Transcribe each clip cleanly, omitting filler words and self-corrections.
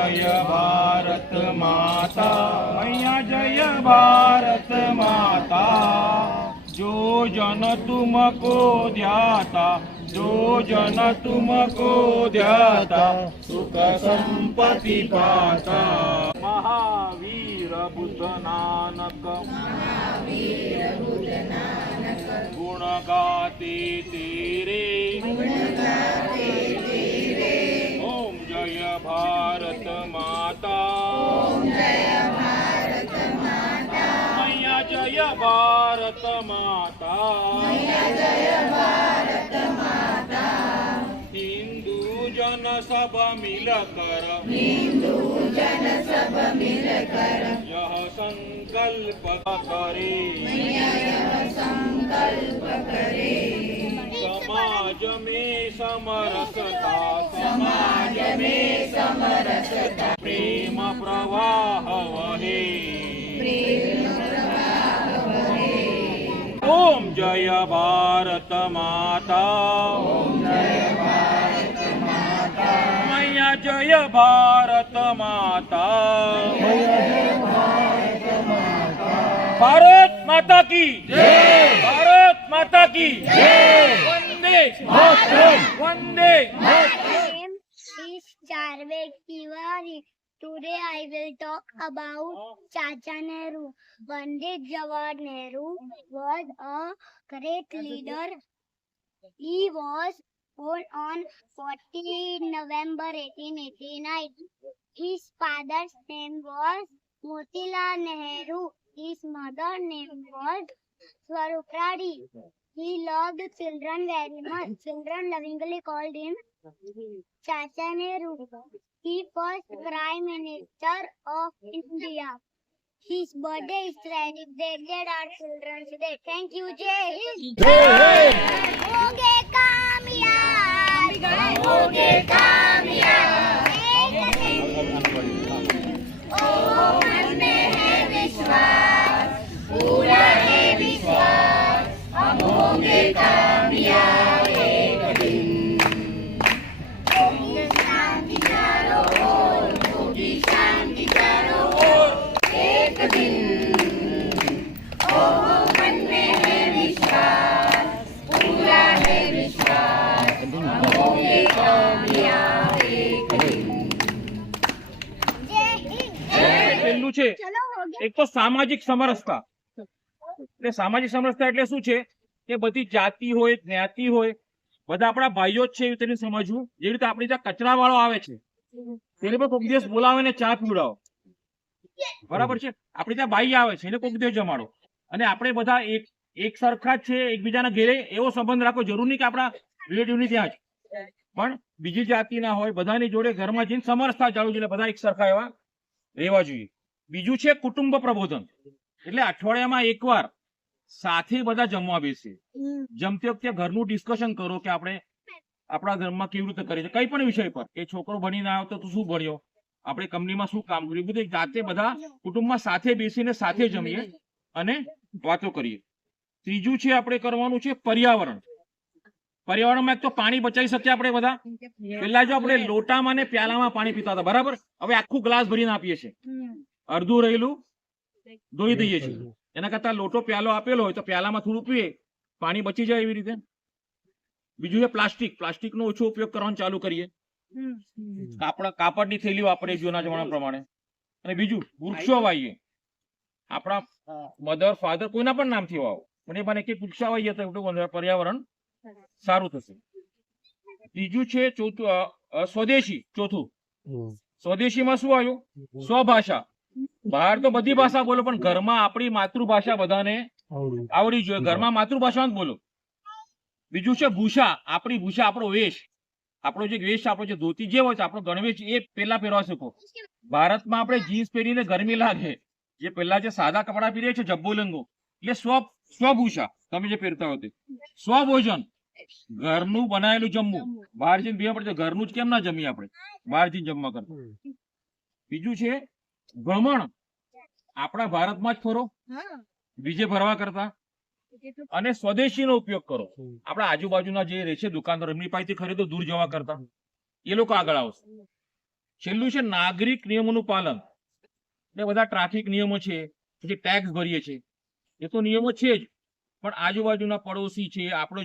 जय भारत माता मैया जय भारत माता जो जन तुमको ध्याता जो जन तुमको ध्याता सुख संपत्ति पाता महावीर बुद्ध नानक गुण गाते तेरे ओम जय भारत माता मैया जय भारत माता हिंदू जन सब मिलकर यह संकल्प करे समाज में समरसता प्रेम प्रवाह वहे ओम जय भारत माता मैया जय भारत माता भारत माता की जय भारत माता की जय वंदे वंदे is Jarved Tiwari. Today I will talk about Chacha Nehru. Pandit Jawahar Nehru was a great leader. He was born on 14 November 1889. His father's name was Motilal Nehru. His mother's name was Swarupradi. He loved children very much. Children lovingly called him Chacha Nehru. He was Prime Minister of India. His birthday is celebrated our Children's Day. Thank you, Jai Hind. होगे कामयाब, होगे कामयाब। ओ मन में है विश्वास, पूरा है विश्वास, हम होंगे कामयाब एक दिन। होगी शांति चारों ओर, होगी शांति चारों ओर एक दिन। ओ मन में है विश्वास, पूरा है विश्वास, हम होंगे कामयाब एक दिन। जय हिंद। પેલું છે એક તો સામાજિક સમરસતા એટલે સામાજિક સમરસતા એટલે શું છે કે બધી જાતિ હોય જ્ઞાતિ હોય બધા આપણા ભાઈઓ જ છે એવું તેને સમજવું જેવી રીતે આપણી ત્યાં કચરા વાળો આવે છે તેને પણ કોઈક દિવસ બોલાવે ને ચા પીવડાવો બરાબર છે આપણી ત્યાં ભાઈ આવે છે એને કોઈક દિવસ જમાડો અને આપણે બધા એક સરખા જ છે એકબીજાના ઘેરે એવો સંબંધ રાખવો જરૂર નહીં કે આપણા રિલેટિવની ત્યાં જ પણ બીજી જાતિના હોય બધાની જોડે ઘરમાં જઈને સમરસતા જાળવવી જોઈએ બધા એક સરખા એવા રહેવા જોઈએ બીજું છે કુટુંબ પ્રબોધન એટલે અઠવાડિયામાં એકવાર સાથે બધા જમવા બેસીએ જમતી વખતે ઘરનું ડિસ્કશન કરો કે આપણે આપણા ઘરમાં કેવી રીતે કરીએ કઈ પણ વિષય પર કે છોકરો ભણીને આવ્યો તો તું શું ભણ્યો આપણે કંપનીમાં શું કામ કર્યું, બધું જાતે બધા કુટુંબમાં સાથે બેસીને સાથે જમીએ અને વાતો કરીએ. ત્રીજું છે આપણે કરવાનું છે પર્યાવરણ. પર્યાવરણમાં એક તો પાણી બચાવી શકીએ આપણે બધા. પેલા જો આપણે લોટામાં ને પ્યાલામાં પાણી પીતા હતા, બરાબર, હવે આખું ગ્લાસ ભરીને આપીએ છીએ, અડધું રહેલું ધોઈ દઈએ છીએ. એના કરતા લોટો પ્યાલો આપેલો હોય તો પ્યાલામાં થોડું પીએ, પાણી બચી જાય એવી રીતે. બીજું છે પ્લાસ્ટિક નો ઓછો ઉપયોગ કરવાનું ચાલુ કરીએ. કાપડની થેલીઓ આપણે જૂના જમાના પ્રમાણે. અને બીજું વૃક્ષો વાવીએ. આપણા મધર ફાધર કોઈના પણ નામથી વાવો, મને મને કે વૃક્ષો વાવીએ તો એટલું પર્યાવરણ સારું થશે. ત્રીજું છે સ્વદેશી. ચોથું સ્વદેશીમાં શું આવ્યું? સ્વભાષા. બહાર તો બધી ભાષા બોલો, પણ ઘરમાં આપણી માતૃભાષા બધાને આવડી જોઈએ. ઘરમાં માતૃભાષામાં જ બોલો. બીજું છે ભૂષા. આપણી ભૂષા, આપણો વેશ, આપણો જે વેશ, આપણો જે ધોતી જે હોય છે, આપણો ગણવેશ, એ પેલા પહેરવા શીખો. ભારતમાં આપણે જીન્સ પહેરીને ગરમી લાગે, જે પેલા જે સાદા કપડા પહેરીએ છે, જબ્બો લેંગો, એટલે સ્વભૂષા તમે જે પહેરતા હોય તે. સ્વભોજન, ઘરનું બનાવેલું જમવું. બહાર જઈને બે પડે ઘરનું જ કેમ ના જમીએ આપણે, બહાર જઈને જમવા કરતા. બીજું છે ભ્રમણ. આપણા ભારતમાં જ ફરો બીજે ફરવા કરતા. અને સ્વદેશીનો ઉપયોગ કરો. આપણા આજુબાજુના જે રહે છે દુકાનદાર, એમની પાસેથી ખરીદો દૂર જવા કરતા. એ લોકો આગળ આવશે. છેલ્લું છે નાગરિક નિયમોનું પાલન. એટલે બધા ટ્રાફિક નિયમો છે, પછી ટેક્સ ભરીએ છીએ, એ તો નિયમો છે જ, પણ આજુબાજુના પડોશી છે, આપણે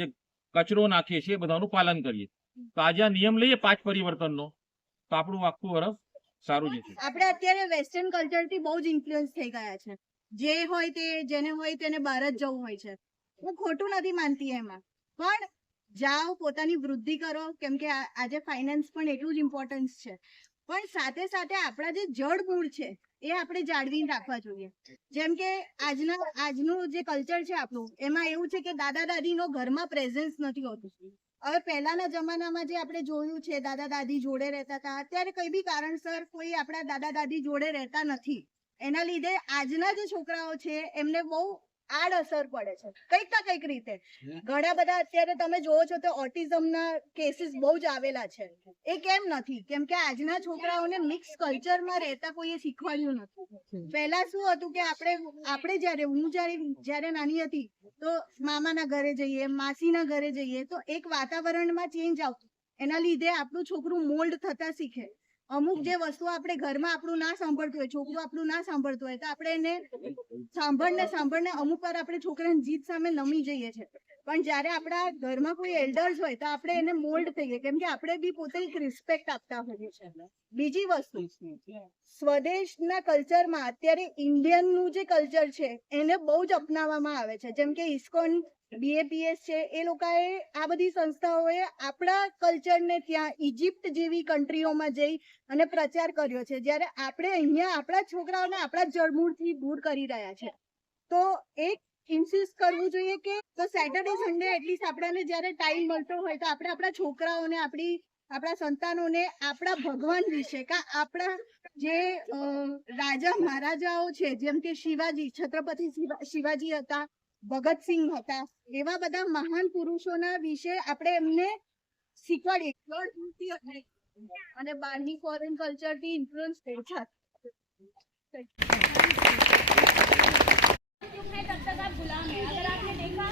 જે કચરો નાખીએ છીએ એ બધાનું પાલન કરીએ. તો આજે આ નિયમ લઈએ 5 પરિવર્તનનો, તો આપણું આખું વર્ષ સારું જશે. આપણે અત્યારે વેસ્ટર્ન કલ્ચર થી બહુ જ ઇન્ફ્લુઅન્સ થઈ ગયા છે. જે હોય તે, જેને હોય તેને બહાર જ જવું હોય છે. હું ખોટું નથી માનતી એમાં, પણ જાઓ પોતાની વૃદ્ધિ કરો, કેમ કે આજે ફાઇનાન્સ પણ એટલું જ ઇમ્પોર્ટન્સ છે. પણ સાથે સાથે આપણા જે જડ મૂળ છે એ આપણે જાળવીને રાખવા જોઈએ. જેમ કે આજનું જે કલ્ચર છે આપણું, એમાં એવું છે કે દાદા દાદીનો ઘરમાં પ્રેઝન્સ નથી હોતું. હવે પહેલાના જમાનામાં જે આપણે જોયું છે, દાદા દાદી જોડે રહેતા હતા. અત્યારે કઈ બી કારણસર કોઈ આપણા દાદા દાદી જોડે રહેતા નથી. એના લીધે આજના જે છોકરાઓ છે એમને બહુ આડઅસર પડે છે કંઈક ના કંઈક રીતે. ઘણા બધા અત્યારે તમે જોવો છો તો ઓટિઝમના કેસીસ બહુ જ આવેલા છે. એ કેમ નથી? કેમ કે આજના છોકરાઓને મિક્સ કલ્ચરમાં રહેતા કોઈએ શીખવાડ્યું નથી. પહેલા શું હતું કે આપણે હું જ્યારે નાની હતી તો મામાના ઘરે જઈએ, માસીના ઘરે જઈએ તો એક વાતાવરણમાં ચેન્જ આવતું. એના લીધે આપણું છોકરું મોલ્ડ થતા શીખે. અમુક જે વસ્તુ આપણે ઘરમાં આપણું ના સાંભળતું હોય, છોકરું આપણું ના સાંભળતું હોય, તો આપણે એને સાંભળને અમુક વાર આપણે છોકરાની જીદ સામે નમી જઈએ છીએ. પણ જ્યારે આપણા ઘરમાં કોઈ એલ્ડર્સ હોય તો આપણે એને મોલ્ડ થઈએ, કેમ કે આપણે બી પોતે એક રિસ્પેક્ટ આપતા હોઈએ છીએ. બીજી વસ્તુ, સ્વદેશના કલ્ચરમાં અત્યારે ઇન્ડિયનનું જે કલ્ચર છે એને બહુ જ અપનાવવામાં આવે છે. જેમ કે ઇસ્કોન, BAPS છે, એ લોકોએ આ બધી સંસ્થાઓએ આપણા કલ્ચરને ત્યાં ઇજિપ્ત જેવી કન્ટ્રીઓમાં જઈ અને પ્રચાર કર્યો છે, જ્યારે આપણે અહીંયા આપણા છોકરાઓને આપણા જળમૂળથી દૂર કરી રહ્યા છે. તો એક ઇન્સિસ્ટ કરવું જોઈએ કે તો સેટરડે સન્ડે એટલીસ્ટ આપણને જ્યારે ટાઈમ મળતો હોય તો આપણે આપણા છોકરાઓને, આપણા સંતાનોને આપણા ભગવાન વિશે, આપણા જે રાજા મહારાજાઓ છે, જેમ કે શિવાજી, છત્રપતિ શિવાજી હતા, ભગતસિંહ હતા, એવા બધા મહાન પુરુષોના વિશે આપણે એમને શીખવાડીએ અને બહારની ફોરેન કલ્ચર થી ઇન્ફ્લુઅન્સ ઓછા. तब तक आप गुलाम हैं. अगर आपने देखा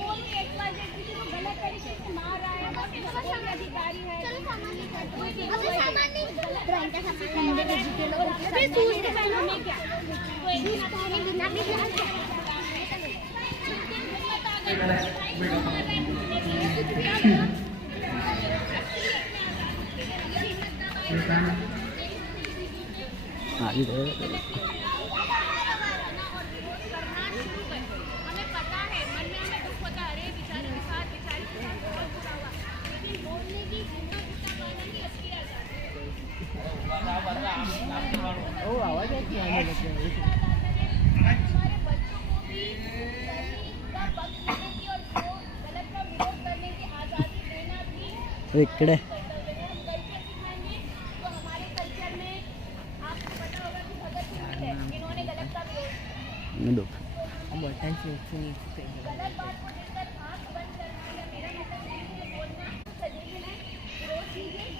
कोई भी XYZ किसी को गलत तरीके से मार रहा है, कोई अधिकारी है, कोई भी गलत हमें क्या इकडे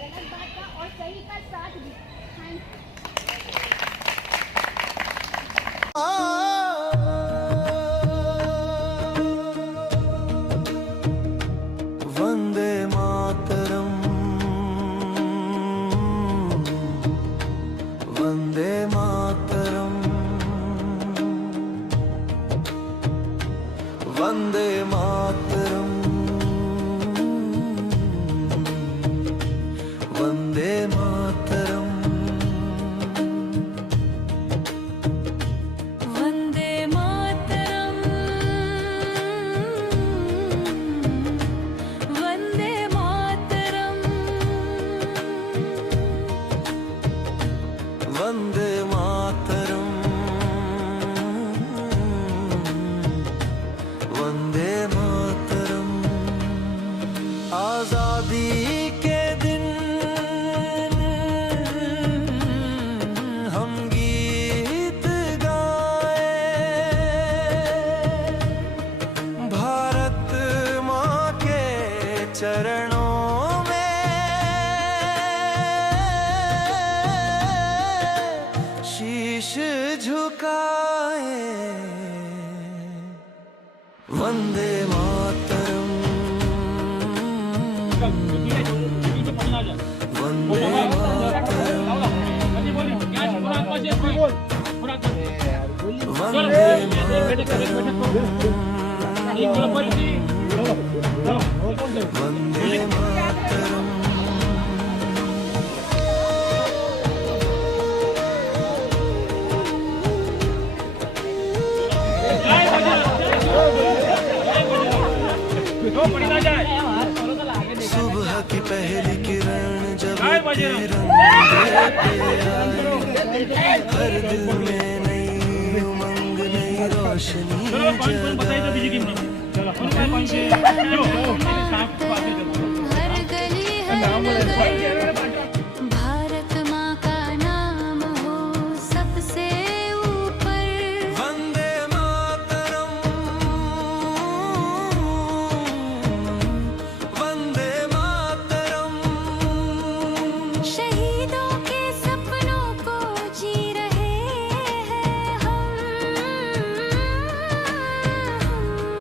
गलत बात का और सही का साथ भी वंदे मातरम, वंदे मातरम। आजादी के दिन हम गीत गाए, भारत माँ के चरणों में शीश झुकाए, वंदे मातरम, वंदे मातरम, वंदे मातरम। सुबह की पहली किरण जब तिरंगे पे आए, हर दिल में नई उमंग नई रोशनी जगाए।